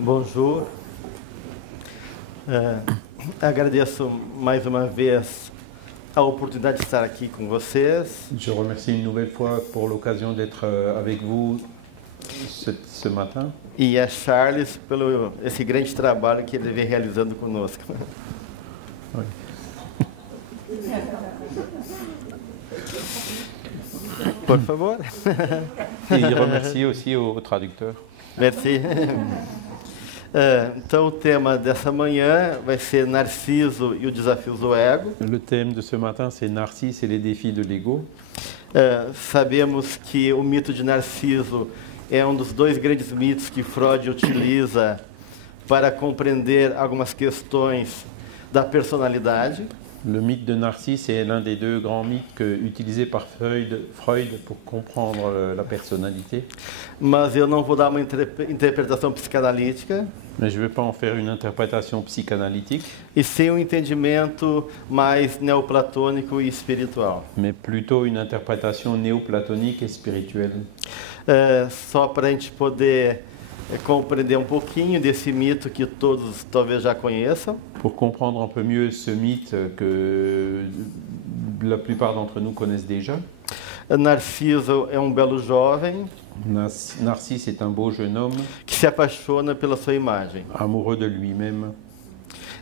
Bonjour. Agradeço mais uma vez a oportunidade de estar aqui com vocês. Je remercie une nouvelle fois pour l'occasion d'être avec vous ce matin. E a Charles pelo esse grande trabalho que ele vem realizando conosco. Oui. Por favor. Et il remercie aussi au traducteur. Merci. Então, o tema dessa manhã vai ser Narciso e os desafios do ego. Le thème de ce matin, c'est Narcisse et les défis de l'ego. Sabemos que o mito de Narciso é um dos dois grandes mitos que Freud utiliza para compreender algumas questões da personalidade. Le mythe de Narcisse est l'un des deux grands mythes utilisés par Freud pour comprendre la personnalité. Mas eu não vou dar uma interpretação psicanalítica. Mais je ne vais pas en faire une interprétation psychanalytique. E sim um entendimento mais neoplatônico e espiritual. Mais plutôt une interprétation néoplatonique et spirituelle. Só para a gente poder compreender um pouquinho desse mito que todos talvez já conheçam. Pour comprendre un peu mieux ce mythe que la plupart d'entre nous connaissent déjà. Narciso é um belo jovem. Narcisse est un beau jeune homme que se apaixona pela sua imagem. Amoureux de lui-même.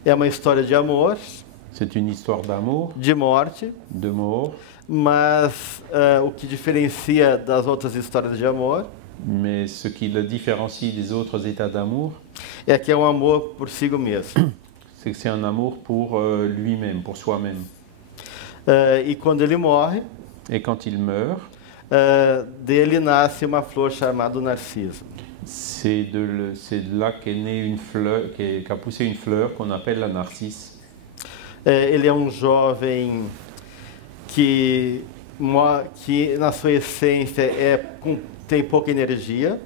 É uma história de amor. C'est une histoire d'amour. De morte. De mort. Mas o que diferencia das outras histórias de amor. Mais ce qui le différencie des autres états d'amour. É que é um amor por si mesmo. C'est que c'est un amour pour lui-même, pour soi-même. E quando ele morre. Et quand il meurt. Dele nasce uma flor chamada Narciso. C'est de là qu'est née une fleur, qu'a poussé une fleur qu'on appelle la narcisse. Ele é um jovem que na sua essência tem pouca energia.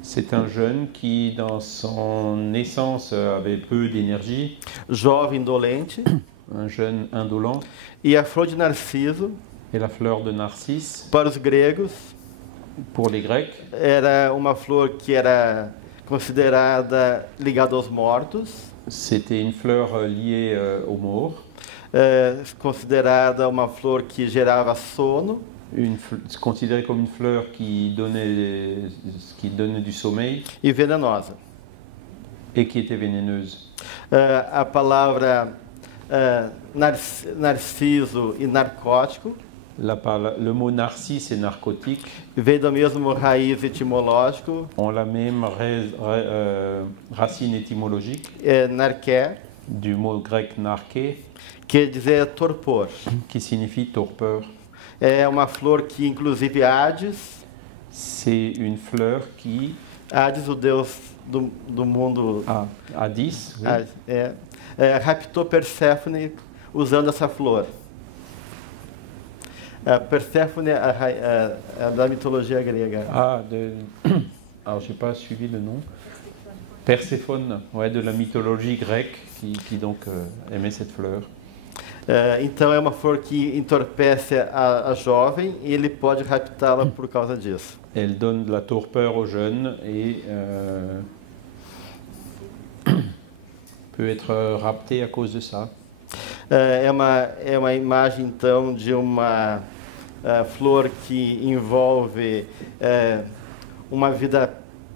C'est un jeune qui, dans son essence, avait peu d'énergie. Jovem indolente. Un jeune indolent. E a flor de Narciso. Et la fleur de Narcisse, para os gregos, pour les Grecs, era uma flor que era considerada ligada aos mortos. C'était une fleur liée aux morts. Considerada uma flor que gerava sono. Considérée comme une fleur qui donnait du sommeil. E venenosa. Et qui était vénéneuse. A palavra narciso e narcótico. Le mot narcisse et narcotique vem do mesmo raiz etimológico. Ont la même racine étymologique. Narqué. Du mot grec narché. Quer dizer torpor. Qui signifie torpeur. É uma flor que, inclusive, Hades. C'est une fleur qui. Hades, o deus do mundo. Hades. Oui. Raptou Perséfone usando essa flor. Perséfone da mythologie grega. Alors j'ai pas suivi le nom. Perséphone, ouais, de la mythologie grecque qui donc aimait cette fleur. Então é uma flor que entorpece a jovem e ele pode raptá-la por causa disso. Elle donne de la torpeur aux jeunes et peut être rapté à cause de ça. É uma imagem então de uma flor que envolve uma vida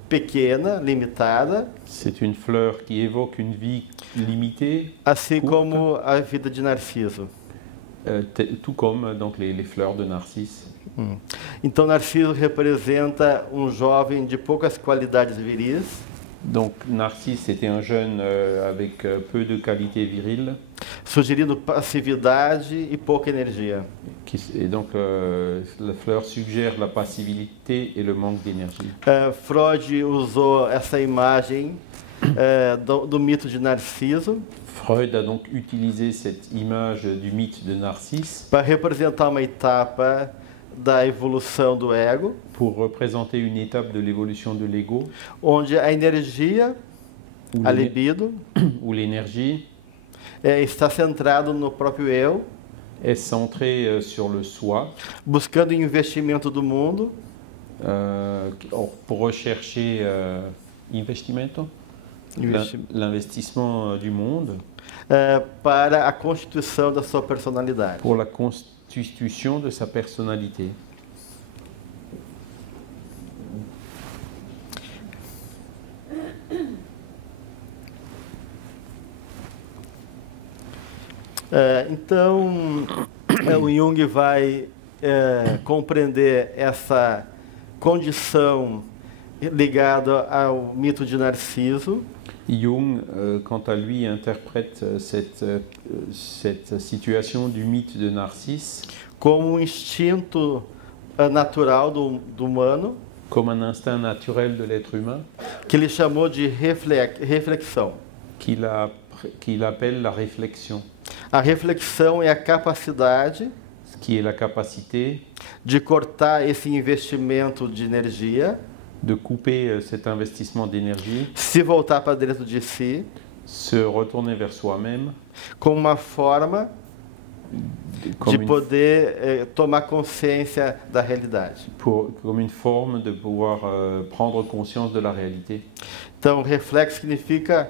pequena, limitada. C'est une fleur qui évoque une vie limitée. Assim como a vida de Narciso. Tout comme donc les fleurs de Narcisse. Então Narciso representa um jovem de poucas qualidades viris. Donc Narcisse était un jeune avec peu de qualités viriles. Sugerindo passividade e pouca energia. Et donc la fleur suggère la passivité et le manque d'énergie. Freud usou essa imagem do mito de Narciso. Freud a donc utilisé cette image du mythe de Narcisse para representar uma etapa da evolução do ego, pour représenter une étape de l'évolution de l'ego, onde a energia, a libido, ou l'énergie está centrado no próprio eu, est centré sur le soi, buscando investimento do mundo, pour rechercher investimento, l'investissement du monde para a constituição da sua personalidade. pour la constitution de sa personnalité. Então, o Jung vai compreender essa condição ligada ao mito de Narciso, Jung, quant à lui, interprète cette situation du mythe de Narcisse como um instinto natural do humano, comme un instinct naturel de l'être humain que ele chamou de reflexão. qu'il appelle la réflexion, A reflexão é a capacidade qui est la capacité de cortar esse investimento de energia, de couper cet investissement d'énergie, se voltar para dentro de si, se retourner vers soi-même, como uma forma comme de poder tomar consciência da realidade. comme une forme de pouvoir prendre conscience de la réalité. Então, reflexo significa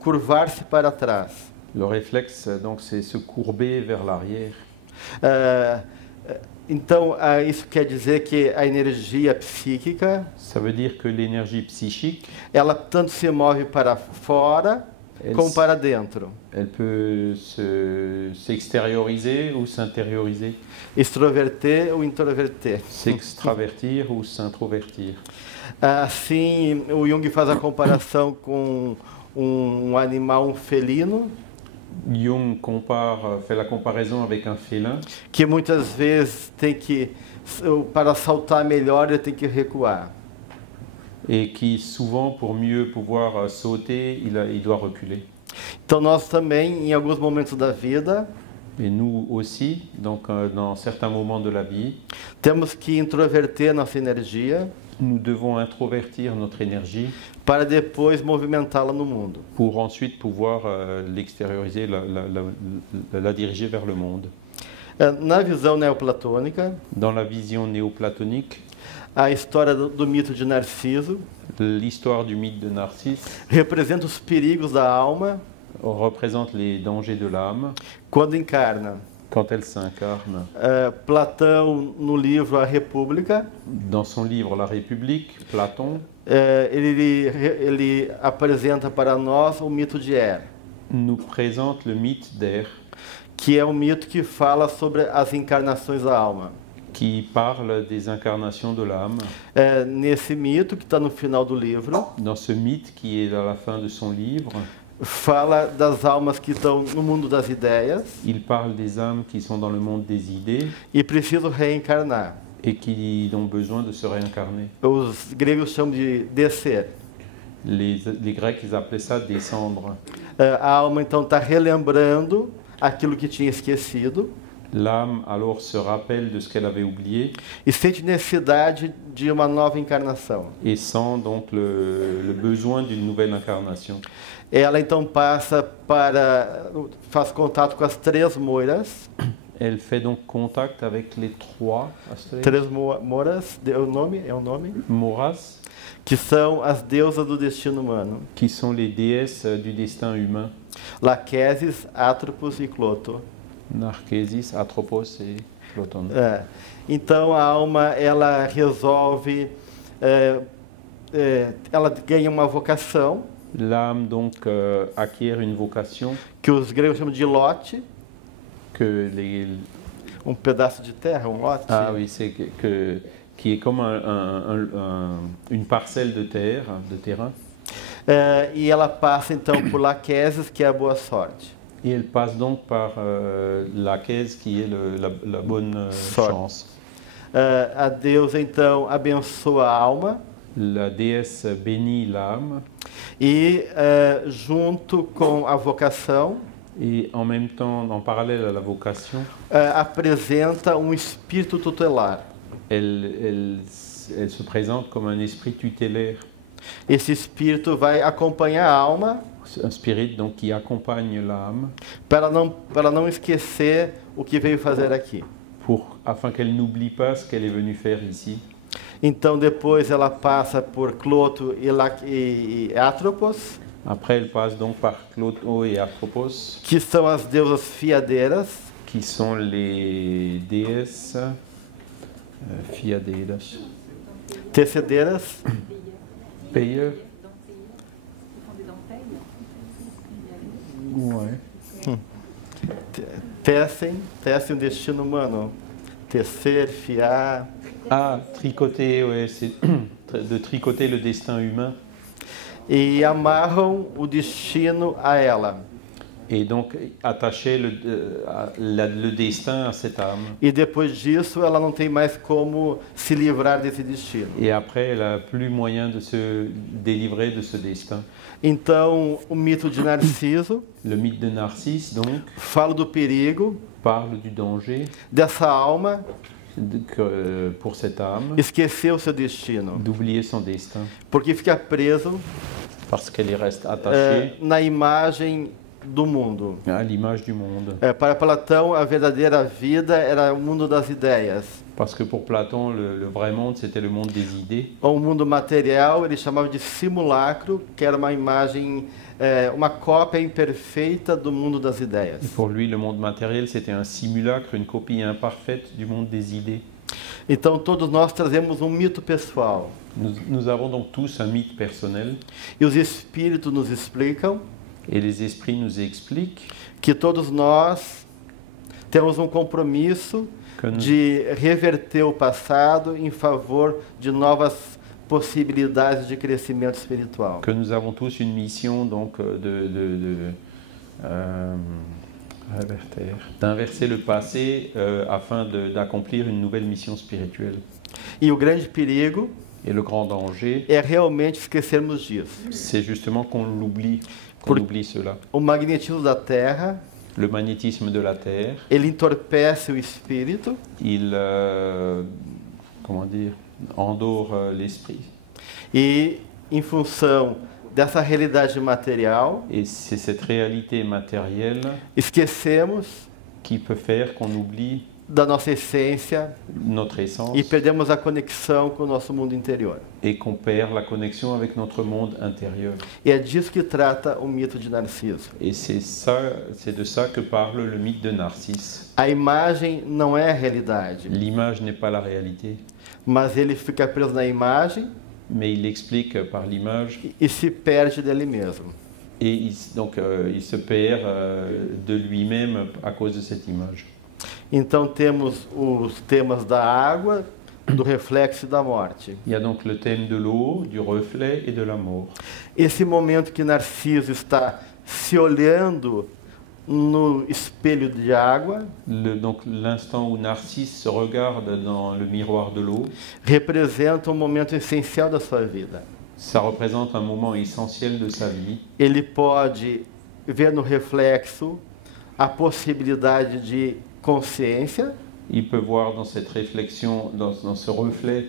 curvar-se para trás. Le réflexe, donc, c'est se courber vers l'arrière. Então, isso quer dizer que a energia psíquica, Ça veut dire que l'énergie psychique, ela tanto se move para fora como para dentro. elle peut s'extérioriser ou s'intérioriser, Extroverter ou introverter. s'extravertir ou s'introvertir. Assim, o Jung faz a comparação com um animal, um felino, Jung fait la comparaison avec un félin que muitas vezes tem que, para saltar melhor, ele tem que recuar. et qui souvent, pour mieux pouvoir sauter, il doit reculer. Então, nós também, em alguns momentos da vida, Et nous aussi, donc dans certains moments de la vie, temos que introverter nossa energia nous devons introvertir notre énergie para depois movimentá-la no mundo. pour ensuite pouvoir l'extérioriser, la diriger vers le monde. Na visão neoplatônica, Dans la vision néoplatonique, a história do mito de Narciso l'histoire du mythe de Narcisse representa os perigos da alma représente les dangers de l'âme quando encarna. quand elle s'incarne. Platão, no livro A República, Dans son livre La République, Platon ele apresenta para nós o mito de Er, nous présente le mythe d'Er, que é um mito que fala sobre as encarnações da alma. qui parle des incarnations de l'âme. Nesse mito, que está no final do livro, Dans ce mythe qui est à la fin de son livre, fala das almas que estão no mundo das ideias il parle des âmes qui sont dans le monde des idées e precisam reencarnar. et qui ont besoin de se réincarner. Os gregos chamam de descer. Les Grecs, ils appelaient ça descendre. A alma, então, está relembrando aquilo que tinha esquecido L'âme alors se rappelle de ce qu'elle avait oublié e sente necessidade de uma nova encarnação. et sent donc le besoin d'une nouvelle incarnation. Ela, então, faz contato com as três moiras. Elle fait donc contact avec les trois Três moras, é o nome? Moras, Que são as deusas do destino humano. qui sont les déesses du destin humain. Lachesis, Atropos e Cloto. Narchésis, Atropos et Ploton. Então, a alma, ela resolve, ela ganha uma vocação, L'âme donc acquiert une vocation que os gregos chamam de lote, que pedaço de terra, lote. Ah oui, c'est qui est comme une parcelle de terrain. E ela passa, então, por Lachesis, que é a boa sorte. Et elle passe donc par Lachesis, qui est la bonne chance. A deusa, então, abençoa a alma. La déesse bénit l'âme. E, junto com a vocação, et en même temps, en parallèle à la vocation, apresenta espírito tutelar. Elle se présente comme un esprit tutélaire. Esse espírito vai acompanhar a alma, un spirit donc qui accompagne l'âme, para não esquecer o que veio fazer aqui. Afin qu'elle n'oublie pas ce qu'elle est venue faire ici. Então, depois ela passa por Cloto e Atropos. Après, elle passe donc par Clotho et Atropos, que são as deusas fiadeiras, qui sont les déesses fiadeiras. tecedeiras, Payeurs. Ouais. tecem o destino humano. Tecer, fiar. Ah, tricoter, ouais, c'est de tricoter le destin humain. E amarram o destino a ela. Et donc attacher le destin à cette âme. E depois disso, ela não tem mais como se livrar desse destino. Et après, elle n'a plus moyen de se délivrer de ce destin. Então, o mito de Narciso Le mythe de Narcisse, donc, fala do perigo parle du danger dessa alma pour cette âme esquecer o seu destino, d'oublier son destin, porque fica preso parce qu'elle y reste attachée na imagem do mundo. à l'image du monde. Para Platão, a verdadeira vida era o mundo das ideias. Parce que pour Platon, le vrai monde, c'était le monde des idées. O mundo material ele chamava de simulacro, que era uma imagem, uma cópia imperfeita do mundo das ideias. Et pour lui, le monde matériel, c'était un simulacre, une copie imparfaite du monde des idées. Então, todos nós trazemos um mito pessoal. Nous avons donc tous un mythe personnel, E os espíritos nos explicam et les esprits nous expliquent que todos nós temos um compromisso que nous, de reverter o passado em favor de novas possibilidades de crescimento espiritual. que nous avons tous une mission donc d'inverser le passé afin d'accomplir une nouvelle mission spirituelle. E o grande perigo Et le grand danger, é realmente esquecermos disso. c'est justement qu'on l'oublie, qu'on oublie cela. O magnetismo da Terra, Le magnétisme de la Terre, ele entorpece o espírito il, comment dire, endort l'esprit. e, em função dessa realidade material, Et c'est cette réalité matérielle esquecemos qui peut faire qu'on oublie da nossa essência notre essence e perdemos a conexão com o nosso mundo interior. et qu'on perd la connexion avec notre monde intérieur. E é disso que trata o mito de Narciso. Et c'est de ça que parle le mythe de Narcisse. A imagem não é a realidade, L'image n'est pas la réalité, mas ele fica preso na imagem mais il explique par l'image e se perde dele mesmo. et il se perd de lui-même à cause de cette image. Então temos os temas da água, do reflexo e da morte. Il y a donc le thème de l'eau, du reflet et de la mort. Esse momento que Narciso está se olhando no espelho de água Donc l'instant où Narcisse se regarde dans le miroir de l'eau, representa um momento essencial da sua vida. ça représente un moment essentiel de sa vie. Ele pode ver no reflexo a possibilidade de consciência, Il peut voir dans cette réflexion, dans ce reflet,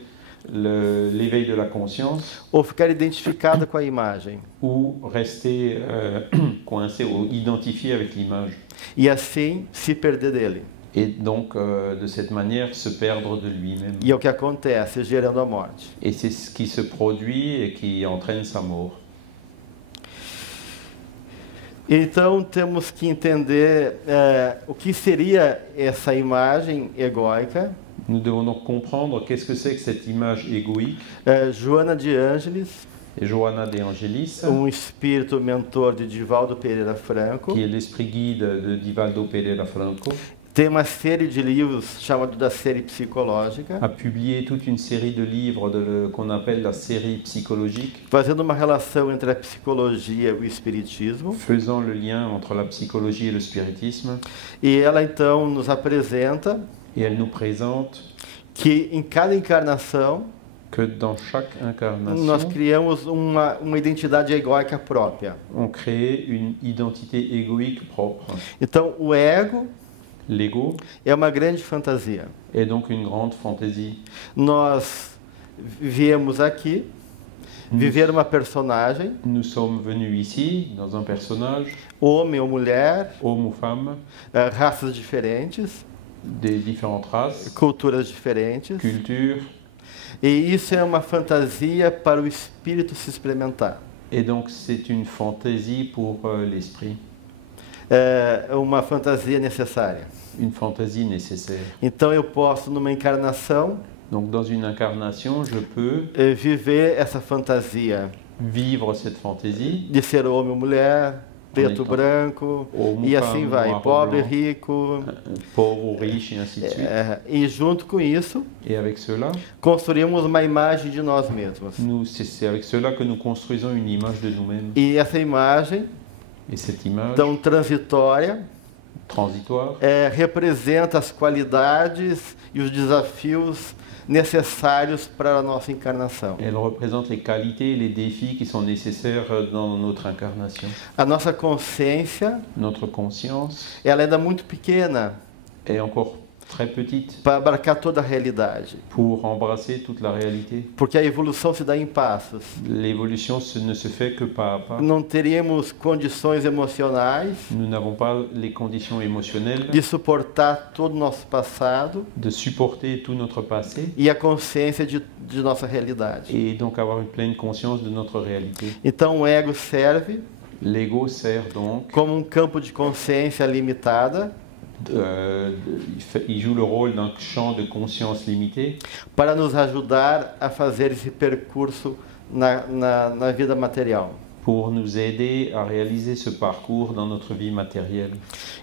l'éveil de la conscience, ou ficar identificado com a imagem. ou rester coincé ou identifié avec l'image. E assim se perder dele. Et donc, de cette manière, se perdre de lui-même. E é o que acontece, gerando a morte. Et c'est ce qui se produit et qui entraîne sa mort. Então temos que entender o que seria essa imagem egóica. Nous devons donc comprendre qu'est-ce que c'est que cette image égoïque. Joana de Ângeles, Et Johanna de Angelis, espírito mentor de Divaldo Pereira Franco, qui est l'esprit guide de Divaldo Pereira Franco, tem uma série de livros chamado da série psicológica, a publié toute une série de livres qu'on appelle la série psychologique, fazendo uma relação entre a psicologia e o espiritismo. faisant le lien entre la psychologie et le spiritisme. E ela então nos apresenta Et elle nous présente que em cada encarnação que dans chaque incarnation, nós criamos uma identidade egóica própria. on crée une identité égoïque propre. Então o ego L'ego é uma grande fantasia. est donc une grande fantaisie. Nós viemos aqui viver uma personagem, Nous sommes venus ici, dans un personnage, homem ou mulher, homme ou femme, raças diferentes, des différentes races, culturas diferentes. cultures. E isso é uma fantasia para o espírito se experimentar. Et donc c'est une fantaisie pour l'esprit, É uma fantasia necessária. une fantaisie nécessaire. Então eu posso, numa encarnação, Donc dans une incarnation, je peux viver essa fantasia vivre cette fantaisie, de ser homem ou mulher, preto ou então, branco, homme, e assim femme, vai, noir ou pobre, blanc, rico. pauvre ou riche, et ainsi de suite. E junto com isso, Et avec cela, construímos uma imagem de nós mesmos. c'est avec cela que nous construisons une image de nous-mêmes. E essa imagem, Et cette image tão transitória, transitoire, representa as qualidades e os desafios necessários para a nossa encarnação. elle représente les qualités et les défis qui sont nécessaires dans notre incarnation. A nossa consciência, Notre conscience ela ainda é muito pequena est encore très petite para abarcar toda a realidade, pour embrasser toute la réalité. porque a evolução se dá em passos. L'évolution ne se fait que pas à pas. Não teríamos condições emocionais Nous n'avons pas les conditions émotionnelles de suportar todo o nosso passado de supporter tout notre passé e a consciência de nossa realidade. et donc avoir une pleine conscience de notre réalité. Então o ego serve L'ego sert donc, como campo de consciência limitada il joue le rôle d'un champ de conscience limité para nos ajudar a fazer esse percurso na vida material. pour nous aider à réaliser ce parcours dans notre vie matérielle.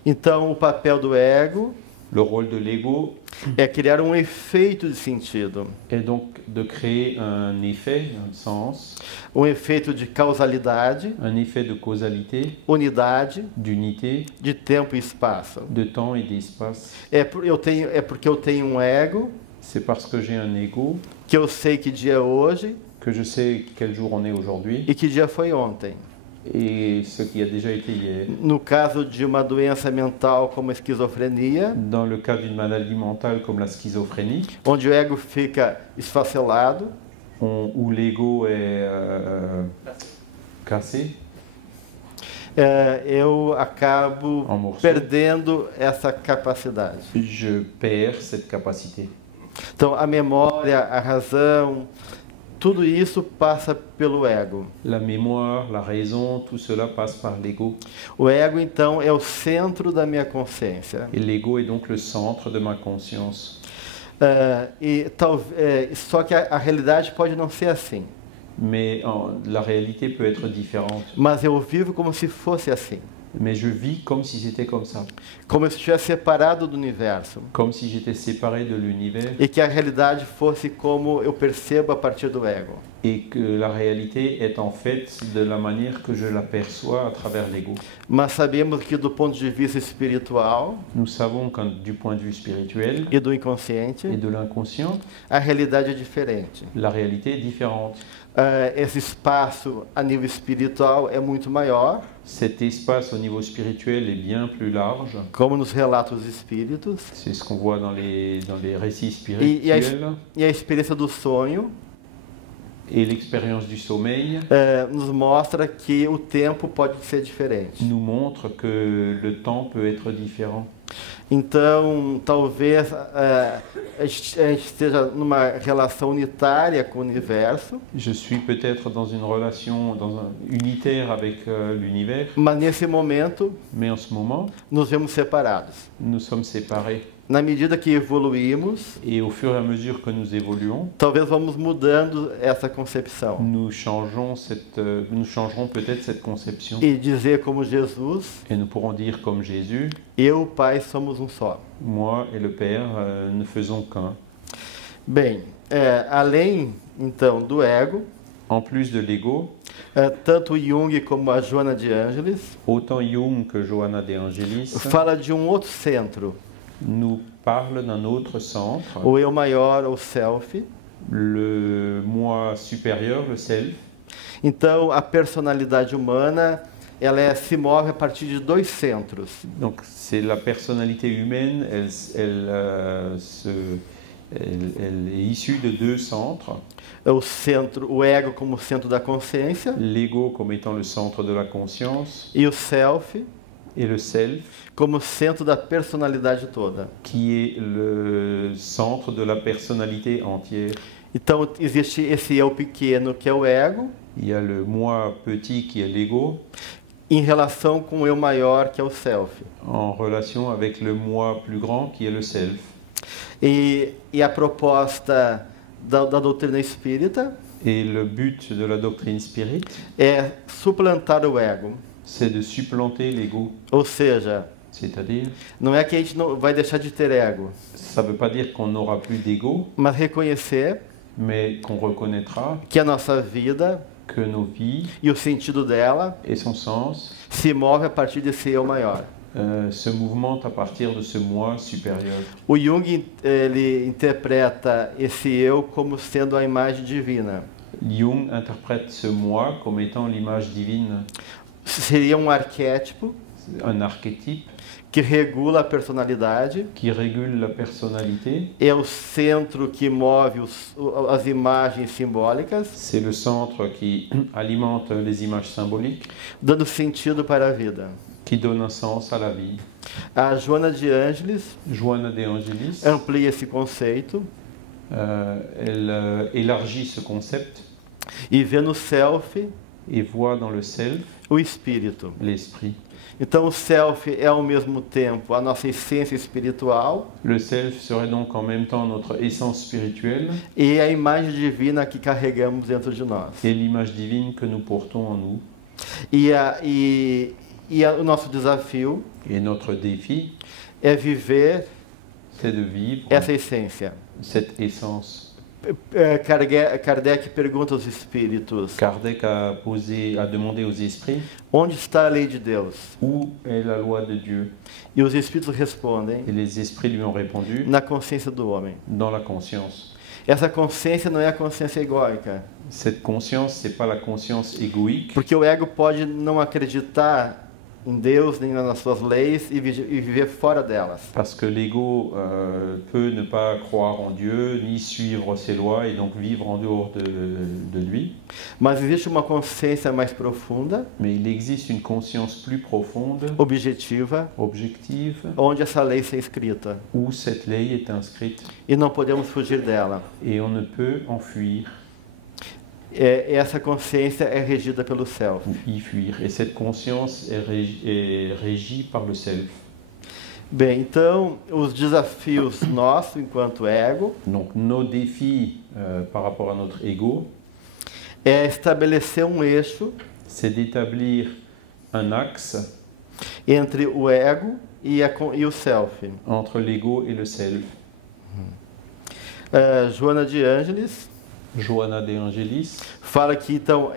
Então o papel do ego Le rôle de l'ego é criar um efeito de sentido, est donc de créer un effet, un sens, um efeito de causalidade, un effet de causalité, unidade, d'unité, de tempo e espaço. de temps et d'espace. É porque eu tenho um ego, C'est parce que j'ai un ego que eu sei que dia é hoje que je sais quel jour on est aujourd'hui e que dia foi ontem. et ce qui a déjà été hier. No caso de uma doença mental como a esquizofrenia, Dans le cas d'une maladie mentale comme la schizophrénie, onde o ego fica esfacelado, où l'ego est cassé, eu acabo en morceaux, perdendo essa capacidade. je perds cette capacité. Então, a memória, a razão, tudo isso passa pelo ego. La mémoire, la raison, tout cela passe par l'ego. O ego, então, é o centro da minha consciência. Et l'ego est donc le centre de ma conscience. Só que a realidade pode não ser assim. Mais la réalité peut être différente. Mas eu vivo como se fosse assim. Mais je vis comme si c'était comme ça. Como se estivesse separado do universo. Comme si j'étais séparé de l'univers E que a realidade fosse como eu percebo a partir do ego. et que la réalité est en fait de la manière que je l'aperçois à travers l'ego. Mas sabemos que do ponto de vista espiritual Nous savons que du point de vue spirituel e do inconsciente, et de l'inconscient, a realidade é diferente. la réalité est différente. Esse espaço a nível espiritual é muito maior, Cet espace au niveau spirituel est bien plus large. como nos relata os espíritos, C'est ce qu'on voit dans les récits spirituels. e a experiência do sonho Et l'expérience du sommeil nos mostra que o tempo pode ser diferente. nous montre que le temps peut être différent. Então, talvez a gente esteja numa relação unitária com o universo, Je suis peut-être dans une relation unitaire avec l'univers, mas nesse momento mais en ce moment, nos vemos separados. nous sommes séparés. Na medida que evoluímos, Et au fur et à mesure que nous évoluons, talvez vamos mudando essa concepção. nous changerons peut-être cette conception. E dizer como Jesus, Et nous pourrons dire comme Jésus, eu e o Pai somos um só. moi et le Père ne faisons qu'un. Bem, além então do ego, En plus de l'ego, tanto Jung como a Joana de Ângeles autant Jung que Johanna de Angelis fala de um outro centro, nous parlent d'un autre centre, o eu maior, ou self. le moi supérieur, le self. Então, a personalidade humana, ela se move a partir de dois centros. Donc c'est la personnalité humaine, elle est issue de deux centres. O ego como centro da consciência L'ego comme étant le centre de la conscience e o self et le self como centro da personalidade toda. qui est le centre de la personnalité entière. Então, existe esse eu pequeno, que é o ego, Il y a le moi petit qui est l'ego, em relação com o eu maior, que é o self. en relation avec le moi plus grand qui est le self. E a proposta da doutrina espírita Et le but de la doctrine spirit, é suplantar o ego. c'est de supplanter l'ego. Ou seja, C'est-à-dire, não é que a gente não vai deixar de ter ego, ça ne veut pas dire qu'on n'aura plus d'ego, mas reconhecer mais qu'on reconnaîtra que a nossa vida que nos vies e o sentido dela et son sens se move a partir desse eu maior. se mouvementent à partir de ce moi supérieur. O Jung, ele interpreta esse eu como sendo a imagem divina. Jung interprète ce moi comme étant l'image divine, Seria um arquétipo un archétype que regula a personalidade, qui régule la personnalité. é o centro que move as imagens simbólicas, C'est le centre qui alimente les images symboliques, dando sentido para a vida. qui donne un sens à la vie. A Joana de Ângeles Joana de Angelis, amplia esse conceito elle élargit ce concept e vê no self et voit dans le self o espírito. l'esprit. Então, o self é ao mesmo tempo a nossa essência espiritual Le self serait donc en même temps notre essence spirituelle e a imagem divina que carregamos dentro de nós. et l'image divine que nous portons en nous. O nosso desafio Et notre défi, é viver c'est de vivre essa essência. cette essence. Kardec pergunta aos espíritos: Kardec a demandé aux esprits onde está a lei de Deus? où est la loi de Dieu. E os espíritos respondem: Et les esprits lui ont répondu na consciência do homem. dans la conscience. Essa consciência não é a consciência egóica, Cette conscience, c'est pas la conscience égoïque, porque o ego pode não acreditar em Deus nem nas suas leis e viver fora delas. parce que l'ego peut ne pas croire en Dieu, ni suivre ses lois, et donc vivre en dehors de lui. Mas existe uma consciência mais profunda, Mais il existe une conscience plus profonde, objetiva, objective, onde essa lei está escrita où cette lei est inscrite, e não podemos fugir dela. et on ne peut en fuir Essa consciência é regida pelo self. ou y fuir. Et cette conscience est régie par le self. Bem, então, os desafios nossos enquanto ego Donc nos défis par rapport à notre ego, é estabelecer um eixo c'est d'établir un axe entre o ego e o self. entre l'ego et le self. Joana de Ângeles Joana de Angelis fala que então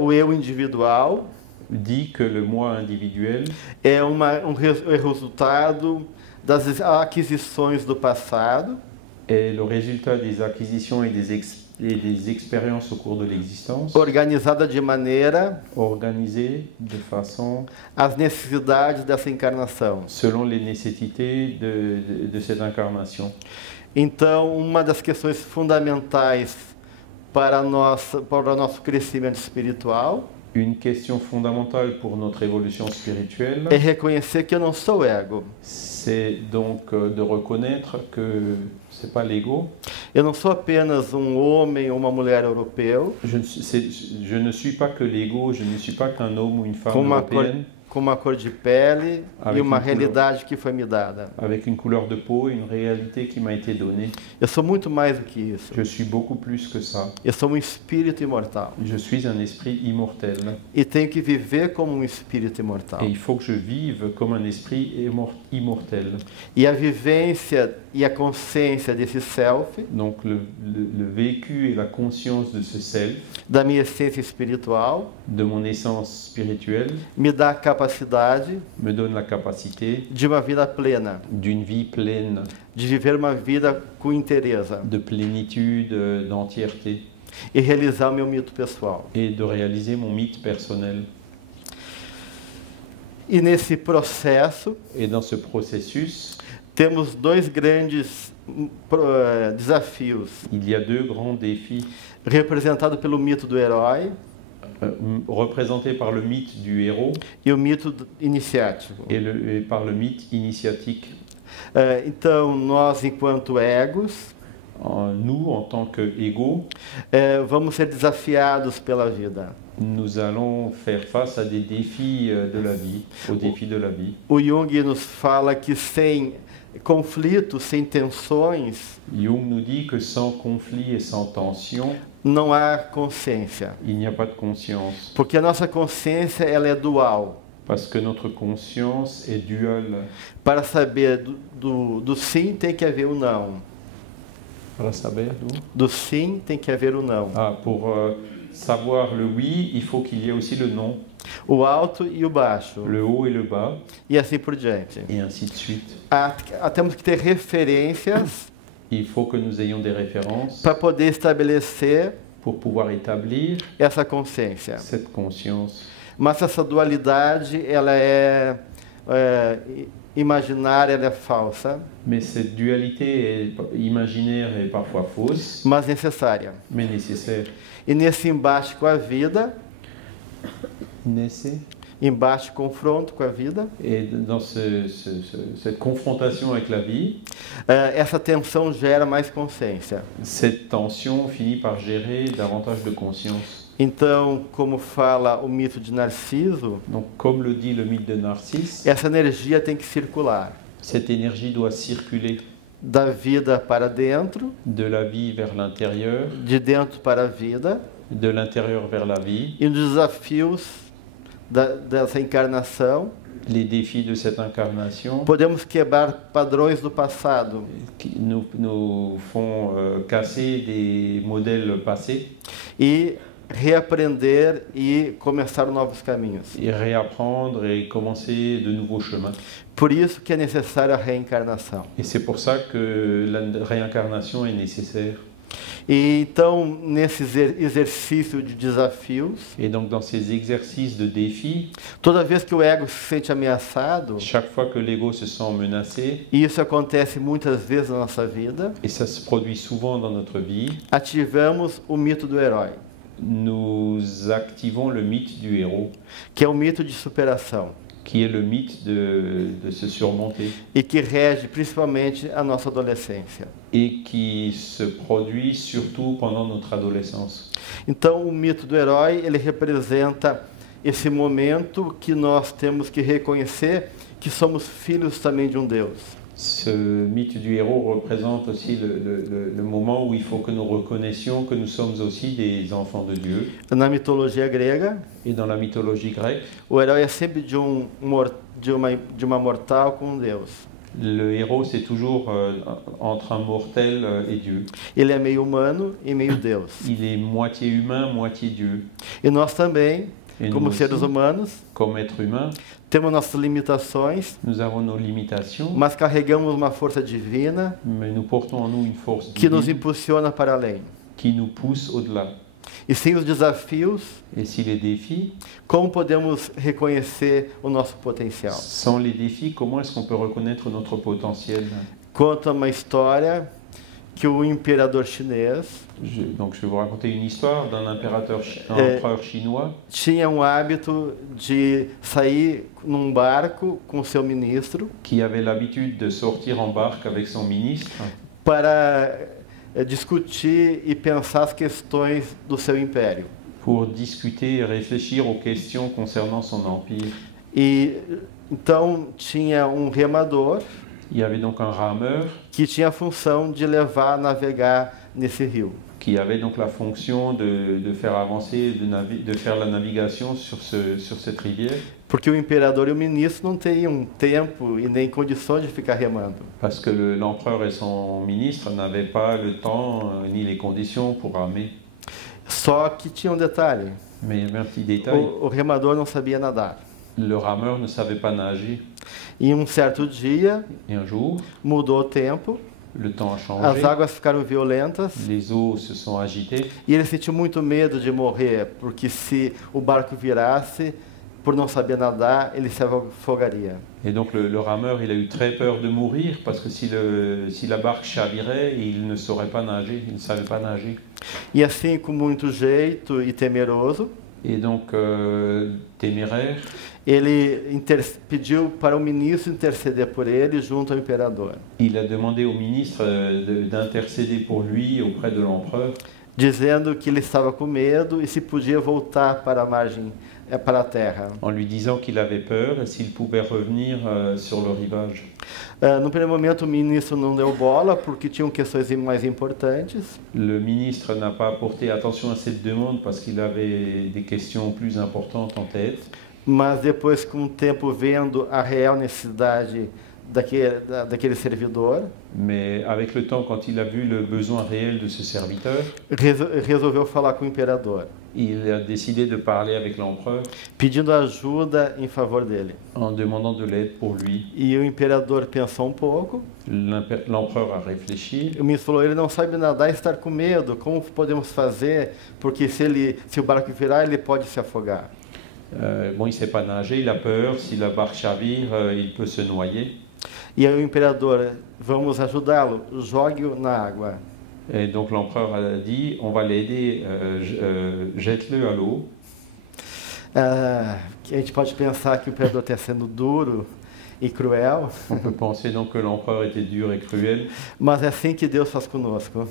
o eu individual dit que le moi individuel é resultado das aquisições do passado est le résultat des acquisitions et des expériences au cours de l'existence, organizada de maneira organisées de façon às necessidades dessa encarnação. selon les nécessités de cette incarnation. Então, uma das questões fundamentais para o nosso crescimento espiritual Une question fondamentale pour notre évolution spirituelle, é reconhecer que eu não sou ego. c'est donc de reconnaître que c'est pas l'ego. Eu não sou apenas um homem ou uma mulher europeu Je ne suis pas que l'ego, je ne suis pas qu'un homme ou une femme com européenne uma cor de pele Avec e uma uma realidade que foi me dada. avec une couleur de peau et une réalité qui m'a été donnée. Eu sou muito mais do que isso. Je suis beaucoup plus que ça. Eu sou um espírito imortal Je suis un esprit immortel. e tenho que viver como um espírito imortal. Et il faut que je vive comme un esprit immortel. E a vivência e a consciência desse self, Donc le vécu et la conscience de ce self, da minha essência espiritual, de mon essence spirituelle, me dá a capacidade me donne la capacité de uma vida plena, d'une vie pleine, de viver uma vida com inteireza de plénitude, d'entièreté, e realizar o meu mito pessoal. et de réaliser mon mythe personnel. E nesse processo, Et dans ce processus, temos dois grandes desafios, il y a deux grands défis representados pelo mito do herói représentés par le mythe du héros e o mito iniciático. et par le mythe initiatique. Então, nós, enquanto egos, Nous, en tant qu'égaux, vamos ser desafiados pela vida. nous allons faire face à des défis de la vie, aux défis de la vie. O Jung nos fala que sem conflitos, sem tensões, Jung nous dit que sans conflit et sans tension, não há consciência. il n'y a pas de conscience. Porque a nossa consciência ela é dual. Parce que notre conscience est duale. Para saber do sim tem que haver o não. Para saber d'où? Do sim tem que haver o não. Pour savoir le oui, il faut qu'il y ait aussi le non, O alto e o baixo. le haut et le bas, E assim por diante. et ainsi de suite. Temos que ter referências Il faut que nous ayons des références para poder estabelecer pour pouvoir établir essa consciência. cette conscience. Mas essa dualidade, ela é imaginária, ela é falsa, Mais cette dualité est imaginaire et parfois fausse, mas necessária. mais nécessaire. E nesse embate com a vida, embate, confronto com a vida, Et dans cette confrontation avec la vie, essa tensão gera mais consciência. cette tension finit par gérer davantage de conscience. Então, como fala o mito de Narciso, Donc, comme le dit le mythe de Narcisse, essa energia tem que circular cette énergie doit circuler da vida para dentro, de la vie vers l'intérieur, de dentro para a vida, de l'intérieur vers la vie. e nos desafios dessa encarnação, Les défis de cette incarnation podemos quebrar padrões do passado qui nous font casser des modèles passés e reaprender e começar novos caminhos. et réapprendre et commencer de nouveaux chemins. Por isso que é necessária a reencarnação. Et c'est pour ça que la réincarnation est nécessaire. E então, nesses exercícios de desafios, Et donc dans ces exercices de défis, toda vez que o ego se sente ameaçado, chaque fois que l'ego se sent menacé, e isso acontece muitas vezes na nossa vida, et ça se produit souvent dans notre vie, ativamos o mito do herói, nous activons le mythe du héros, que é o mito de superação, qui est le mythe de se surmonter e que rege principalmente a nossa adolescência. et qui se produit surtout pendant notre adolescence. Então, o mito do herói, ele representa esse momento que nós temos que reconhecer que somos filhos também de um Deus. Ce mythe du héros représente aussi le moment où il faut que nous reconnaissions que nous sommes aussi des enfants de Dieu. Na mitologia grega, Et dans la mythologie grecque, o herói é sempre de uma mortal com Deus. le héros c'est toujours entre un mortel et Dieu. Ele é meio humano e meio Deus. Il est moitié humain, moitié Dieu. E nós também, Et como nous seres aussi, humanos, comme êtres humains, temos nossas limitações, nous avons nos limitations, mas carregamos uma força divina mais nous portons en nous une force que nos divine impulsiona para além. qui nous pousse au-delà. E sem os desafios, Et si les défis, como podemos reconhecer o nosso potencial? sans les défis, comment est-ce qu'on peut reconnaître notre potentiel? Conta uma história que o imperador chinês Donc je vais vous raconter une histoire d'un empereur chinois tinha hábito de sair num barco com seu ministro qui avait l'habitude de sortir en barque avec son ministre para discutir e pensar as questões do seu império. pour discuter et réfléchir aux questions concernant son empire. E então tinha remador Il y avait donc un rameur que tinha a função de levar, navegar nesse rio. qui avait donc la fonction de faire avancer, de faire la navigation sur cette rivière, Porque o imperador e o ministro não teriam tempo e nem condições de ficar remando. parce que l'empereur et son ministre n'avaient pas le temps ni les conditions pour ramer. Só que tinha detalhe: Mais il y avait un petit détail, o remador não sabia nadar. le rameur ne savait pas nager. E certo dia, Et un jour, mudou o tempo, le temps a as changé, águas ficaram violentas les eaux se sont agitées, e ele sentiu muito medo de morrer, porque se o barco virasse, por não saber nadar, ele se afogaria. et donc le rameur il a eu très peur de mourir, parce que si la barque chavirait, il ne saurait pas nager, il ne savait pas nager. E assim, com muito jeito e temeroso, Et donc, téméraire, ele pediu para o ministro interceder por ele junto ao imperador, il a demandé au ministre d'intercéder pour lui auprès de l'empereur, dizendo que ele estava com medo e se podia voltar para a margem, para a terra. en lui disant qu'il avait peur et s'il pouvait revenir sur le rivage. No primeiro momento, o ministro não deu bola porque tinham questões mais importantes, Le ministre n'a pas porté attention à cette demande parce qu'il avait des questions plus importantes en tête. mas depois, com o tempo, vendo a real necessidade daquele servidor, Mais avec le temps, quand il a vu le besoin réel de ce serviteur, resolveu falar com o imperador, il a décidé de parler avec l'empereur pedindo ajuda em favor dele. en demandant de l'aide pour lui. E o imperador pensou um pouco. L'empereur a réfléchi. O ministro falou: ele não sabe nadar e está com medo. Como podemos fazer? Porque se o barco virar, ele pode se afogar. Bon, il ne sait pas nager, il a peur. Si la barque chavire, il peut se noyer. E aí o imperador: vamos ajudá-lo, jogue-o na água. Et donc l'empereur a dit, on va l'aider, jette-le à l'eau. A gente pode pensar que o imperador está sendo duro e cruel, On peut penser donc que l'empereur était dur et cruel, mas é assim que Deus faz conosco.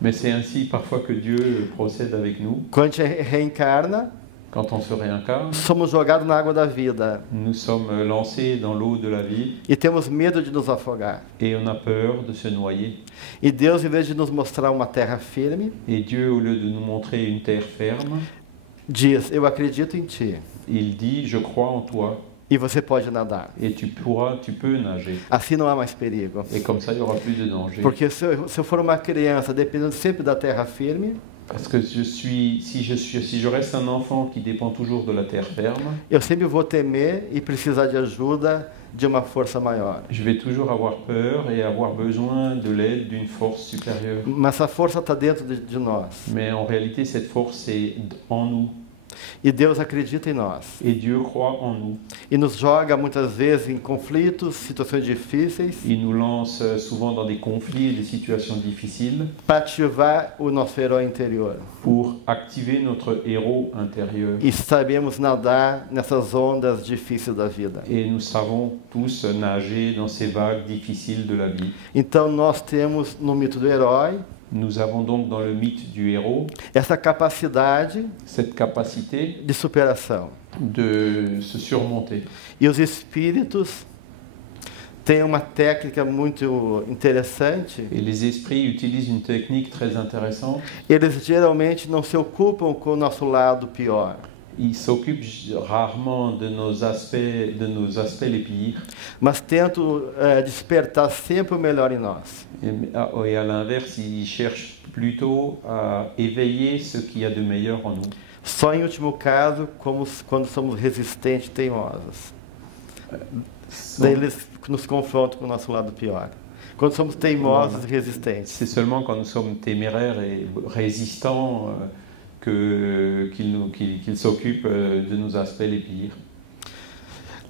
mais c'est ainsi parfois que Dieu procède avec nous. Quando a gente reencarna, Quand on se réincarne, somos jogados na água da vida nous sommes lancés dans l'eau de la vie e temos medo de nos afogar. et on a peur de se noyer. E Deus, em vez de nos mostrar uma terra firme, Et Dieu, au lieu de nous montrer une terre ferme, diz: eu acredito em ti il dit, je crois en toi e você pode nadar. et tu peux nager. Assim não há mais perigo. Et comme ça, il n'y aura plus de danger. Porque se eu for uma criança dependendo sempre da terra firme, Parce que si je reste un enfant qui dépend toujours de la terre ferme, eu sempre vou temer e precisar de ajuda de uma força maior. je vais toujours avoir peur et avoir besoin de l'aide d'une force supérieure. Mas essa força está dentro de nós. Mais en réalité, cette force est en nous. E Deus acredita em nós. Et Dieu croit en nous. E nos joga muitas vezes em conflitos, situações difíceis, Il nous lance souvent dans des conflits et des situations difficiles para ativar o nosso herói interior. pour activer notre héros intérieur. E sabemos nadar nessas ondas difíceis da vida. Et nous savons tous nager dans ces vagues difficiles de la vie. Então nós temos no mito do herói Nous avons donc dans le mythe du héros essa capacidade cette capacité de superação. de se surmonter. E os espíritos têm uma técnica muito interessante. Et les esprits utilisent une technique très intéressante. Eles geralmente não se ocupam com o nosso lado pior. Ils s'occupent rarement de nos aspects les pires. Mas tentam despertar sempre o melhor em nós. Et à l'inverse, ils cherchent plutôt à éveiller ce qu'il y a de meilleur en nous. Só em último caso, quando somos resistentes e teimosos. Daí eles nos confrontam com o nosso lado pior. Quando somos teimosos e resistentes. C'est seulement quand nous sommes téméraires et résistants qu'ils s'occupent de nos aspects les pires.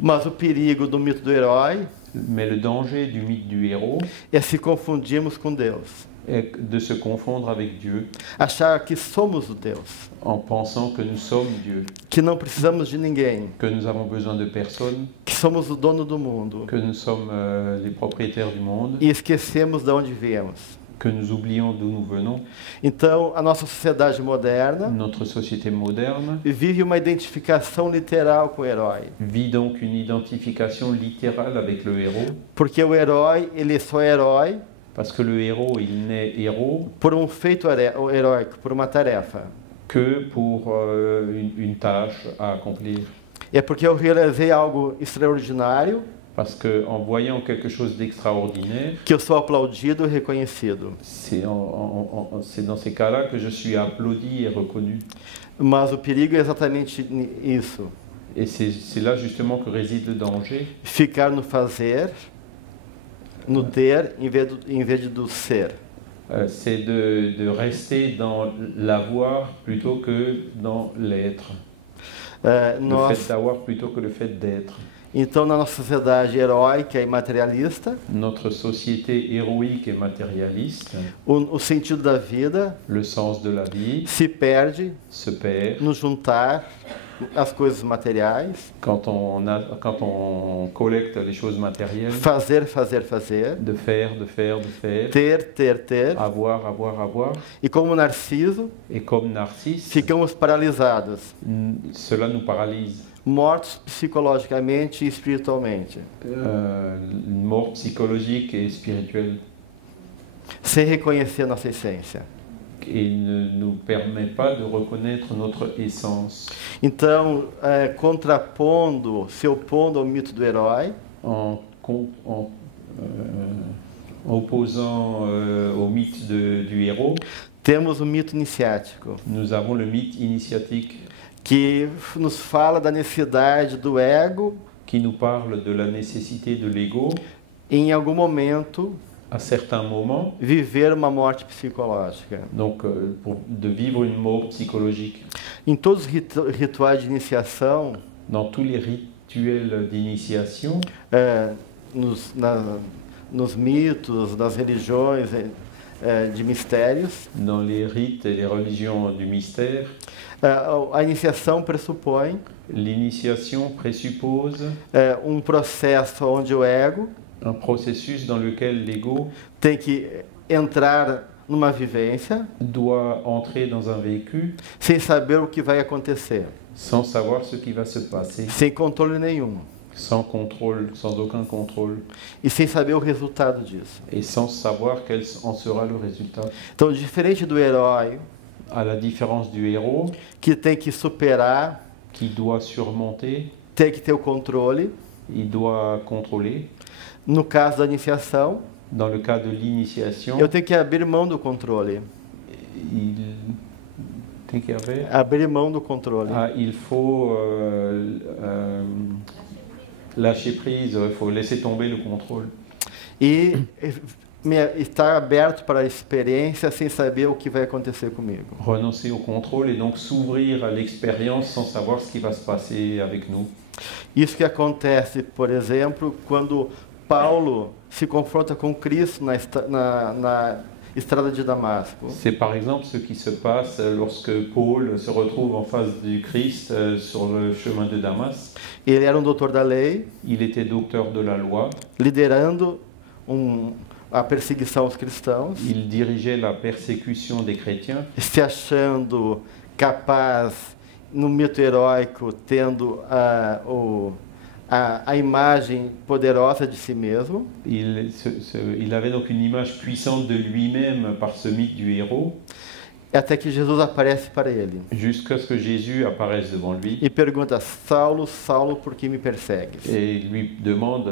Mas o perigo do mito do herói Mais le danger du mythe du héros é se confundirmos com Deus. est de se confondre avec Dieu Achar que somos o Deus. en pensant que nous sommes Dieu, Que não precisamos de ninguém. que nous avons besoin de personne, Que somos o dono do mundo. que nous sommes les propriétaires du monde, E esquecemos de onde viemos. que nous oublions d'où nous venons. Então, a nossa sociedade moderna Notre société moderne vive uma identificação literal com o herói. vit donc une identification littérale avec le héros, Porque o herói, ele só é herói parce que le héros, il n'est héros por um feito heróico, por uma tarefa. que pour une tâche à accomplir. É porque eu realizei algo extraordinário Parce qu'en voyant quelque chose d'extraordinaire, que eu sou aplaudido e reconhecido. c'est dans ces cas-là que je suis applaudi et reconnu. Mas o perigo é exatamente isso. Et c'est là justement que réside le danger, Ficar no fazer, no ter, em vez do ser. c'est de rester dans l'avoir plutôt que dans l'être. Le fait Nós d'avoir plutôt que le fait d'être. Então, na nossa sociedade heróica e materialista, notre société héroïque et matérialiste, o sentido da vida le sens de la vie se perde se perd no juntar as coisas materiais, quand on collecte les choses matérielles, fazer, de faire, ter, avoir. e como Narciso, Et comme Narcisse, ficamos paralisados, cela nous paralyse. mortos psicologicamente e espiritualmente, Une mort psychologique et spirituelle, sem reconhecer nossa essência. et ne nous permet pas de reconnaître notre essence. Então, se opondo ao mito do herói, En opposant au mythe du héros, temos o mito iniciático, nous avons le mythe initiatique que nos fala da necessidade do ego, qui nous parle de la nécessité de l'ego, em algum momento, à certains moments, viver uma morte psicológica. donc de vivre une mort psychologique. Em todos os rituais de iniciação, Dans tous les rituels d'initiation, nos mitos, nas religiões de mistérios, dans les rites et les religions du mystère, a iniciação pressupõe l'initiation présuppose processo onde o ego un processus dans lequel l'ego tem que entrar numa vivência doit entrer dans un vécu sem saber o que vai acontecer, sans savoir ce qui va se passer, sem controle nenhum, sans contrôle, sans aucun contrôle, e sem saber o resultado disso. et sans savoir quel en sera le résultat. Então, diferente do herói, À la différence du héros que tem que superar, qui doit surmonter, tem que ter o controle, il doit contrôler. no caso da iniciação, Dans le cas de l'initiation, eu tenho que abrir mão do controle. il tem que haver. Abrir mão do controle. Il faut lâcher prise, il faut laisser tomber le contrôle. E estar aberto para a experiência sem saber o que vai acontecer comigo. Renoncer au contrôle et donc s'ouvrir à l'expérience sans savoir ce qui va se passer avec nous. Isso que acontece, por exemplo, quando Paulo se confronta com Cristo na estrada de Damasco. C'est par exemple ce qui se passe lorsque Paul se retrouve en face du Christ sur le chemin de Damas. Ele era doutor da lei, Il était docteur de la loi, liderando a perseguição aos cristãos, il dirigeait la persécution des chrétiens, se achando capaz, no mito heróico, tendo a imagem poderosa de si mesmo. il avait donc une image puissante de lui-même par ce mythe du héros, Até que Jesus aparece para ele jusqu'à ce que Jésus apparaisse devant lui e pergunta: Saulo, Saulo, por que me persegues? et lui demande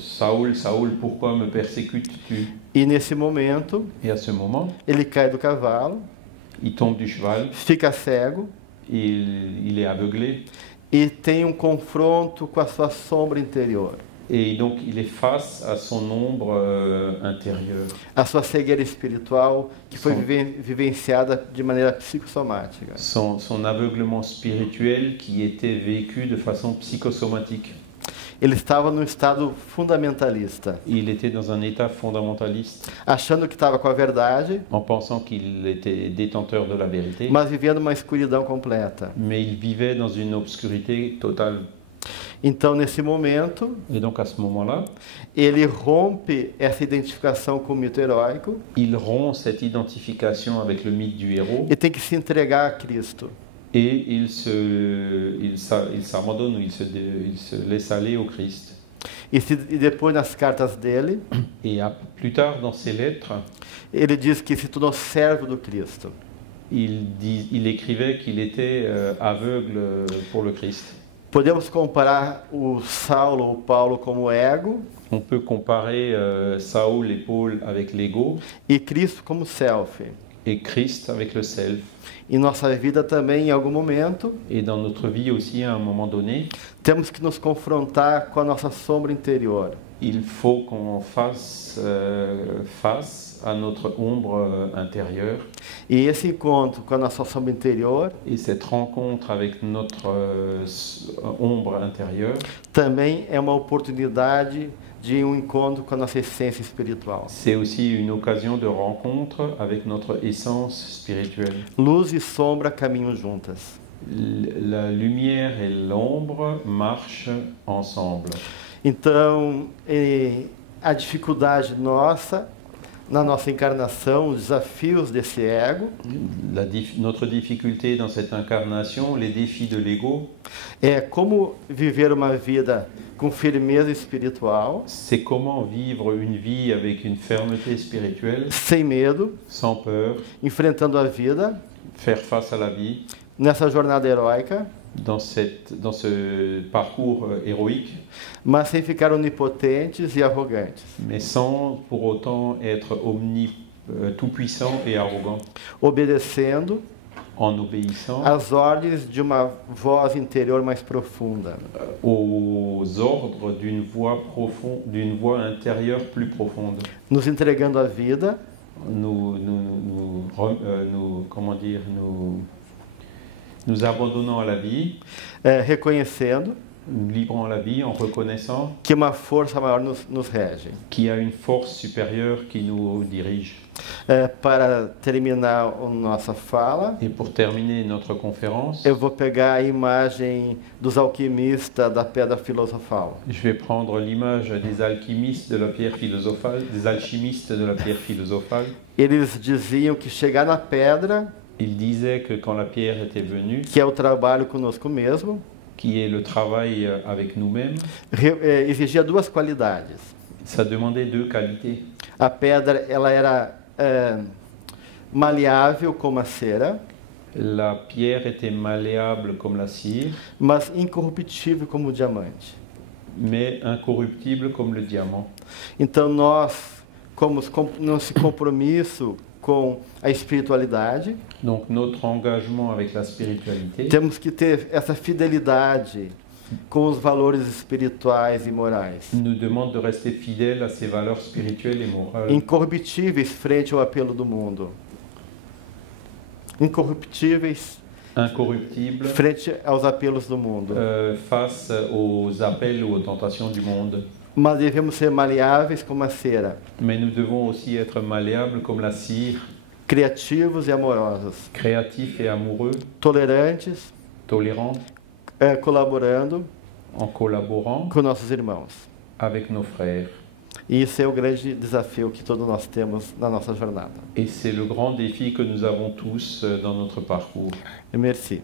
Saoul, Saoul, pourquoi me persécutes-tu? E nesse momento, Et à ce moment, ele cai do cavalo, il tombe du cheval, fica cego il est aveuglé e tem confronto com a sua sombra interior, et donc il est face à son ombre intérieure, a sua cegueira espiritual que foi Sim. vivenciada de maneira psicossomática. son aveuglement spirituel qui était vécu de façon psychosomatique. Ele estava num estado fundamentalista, Il était dans un état fondamentaliste, achando que estava com a verdade, en pensant qu'il était détenteur de la vérité, mas vivendo uma escuridão completa. mais il vivait dans une obscurité totale. Então, nesse momento, Et donc à ce moment-là, ele rompe essa identificação com o mito heróico il rompt cette identification avec le mythe du héros e tem que se entregar a Cristo. et il s'abandonne ou il se laisse aller au Christ. E depois, nas cartas dele, Et plus tard, dans ses lettres, ele diz que se tornou servo do Cristo. il écrivait qu'il était aveugle pour le Christ. Podemos comparar o Saulo ou Paulo como ego On peut comparer Saoul et Paul avec l'ego e Cristo como self. et Christ avec le self. Em nossa vida também, em algum momento, Et dans notre vie aussi, à un moment donné, temos que nos confrontar com a nossa sombra interior. il faut qu'on fasse face à notre ombre intérieure. E esse encontro com a nossa sombra interior Et cette rencontre avec notre ombre intérieure, também é uma oportunidade de um encontro com a nossa essência espiritual. c'est aussi une occasion de rencontre avec notre essence spirituelle. Luz e sombra caminham juntas. La lumière et l'ombre marchent ensemble. Então, a dificuldade nossa, na nossa encarnação, os desafios desse ego, Notre difficulté dans cette incarnation, les défis de l'ego, é como viver uma vida com firmeza espiritual, c'est comment vivre une vie avec une fermeté spirituelle, sem medo, sans peur, enfrentando a vida faire face à la vie, nessa jornada heróica, dans ce parcours héroïque, mas sem ficar onipotentes e arrogantes, mais sans pour autant être tout-puissant et arrogant, obedecendo en obéissant às ordens de uma voz interior mais profunda. aux ordres d'une voix intérieure plus profonde. Nos entregando a vida, nous abandonnons à la vie, reconhecendo nous livrons à la vie en reconnaissant que uma força maior nos rege. qu'il y a une force supérieure qui nous dirige. Para terminar a nossa fala, Et pour terminer notre conférence, eu vou pegar a imagem dos alquimistas da pedra filosofal. je vais prendre l'image des alchimistes de la pierre philosophale, Eles diziam que chegar na pedra, Ils disaient que quand la pierre était venue, que é o trabalho conosco mesmo, qui est le travail avec nous-mêmes, exigia duas qualidades. ça demandait deux qualités. A pedra, ela era maleável como a cera, La pierre était malléable comme la cire, mas incorruptível como o diamante. mais incorruptible comme le diamant. Então nós, como nesse compromisso com a espiritualidade, Donc notre engagement avec la spiritualité, temos que ter essa fidelidade com os valores espirituais e morais, nous demande de rester fidèle à ses valeurs spirituelles et morales, incorruptíveis frente ao apelo do mundo, incorruptíveis incorruptibles frente aos apelos do mundo, face aux appels ou aux tentations du monde. mas devemos ser maleáveis como a cera, Mais nous devons aussi être malléables comme la cire, criativos e amorosos, créatifs et amoureux, tolerantes, tolérants, colaborando en collaborant com nossos irmãos. avec nos frères. E isso é o grande desafio que todos nós temos na nossa jornada. Et c'est le grand défi que nous avons tous dans notre parcours. Merci.